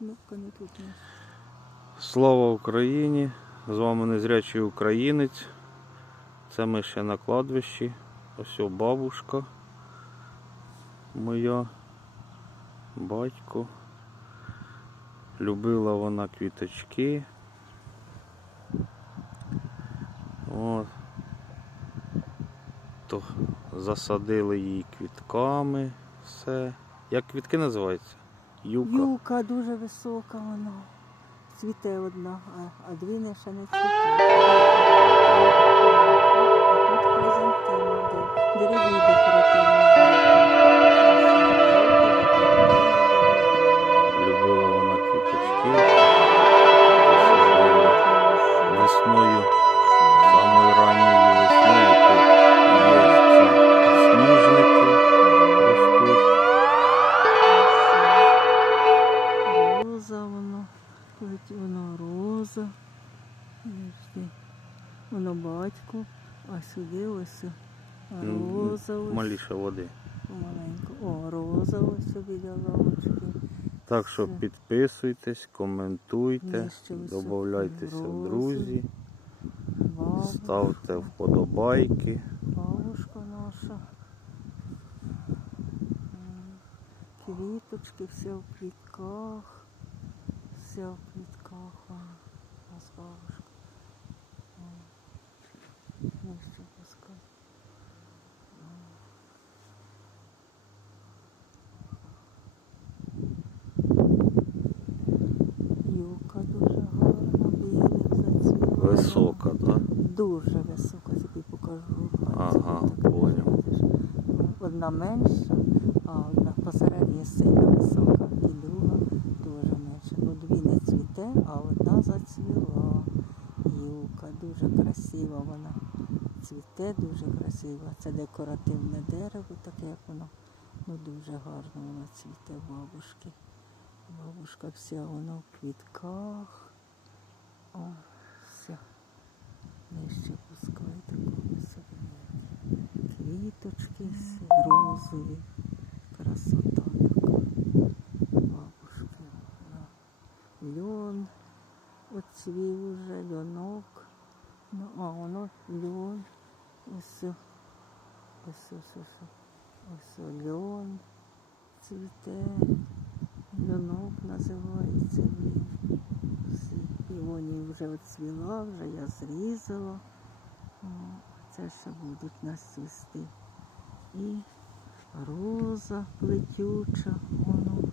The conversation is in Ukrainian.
Ну-ка не тут. Слава Україні! З вами незрячий українець. Це ми ще на кладбищі. Ось о бабушка моя, батько. Любила вона квіточки. От. То засадили її квітками. Все. Як квітки називаються? Юка. Юка дуже висока вона. Цвіте одна, а, а дві не ще не цвіте. Дереві воно роза. Воно батько, а сюди ось М, роза ось. Маліше води. Маленько. О, роза ось біля лавочки. Так що підписуйтесь, коментуйте, додавайтеся в друзі, Бабу, ставте вподобайки. бабушка наша. Квіточки, все в квітках. Все в квітках. а, У нас бабушка. М. Нижче пускай. Юка дуже гарна, білих зацвіла. Висока, так? Дуже висока, тобі покажу. Ага, поняв. Одна менша, а одна посередині сильно висока і друга дуже менша. Ну, дві не цвіте, а зацвіла. Юка, дуже красива вона. Цвіте дуже красиво. Це декоративне дерево, таке як воно. Ну дуже гарно воно цвіте бабушки. Бабушка вся вона в квітках. О, все. Нижче пускай такого собі. Квіточки розові. Красота така. Бабушки. Да. Льон оцвів уже, льонок. Ну, а воно льон. Ось. Ось ось ось. Ось льон цвіте. Льонок називається він. Всі півоні вже оцвіла, вже я зрізала. Це ще будуть нас цвісти. І роза плетюча. О,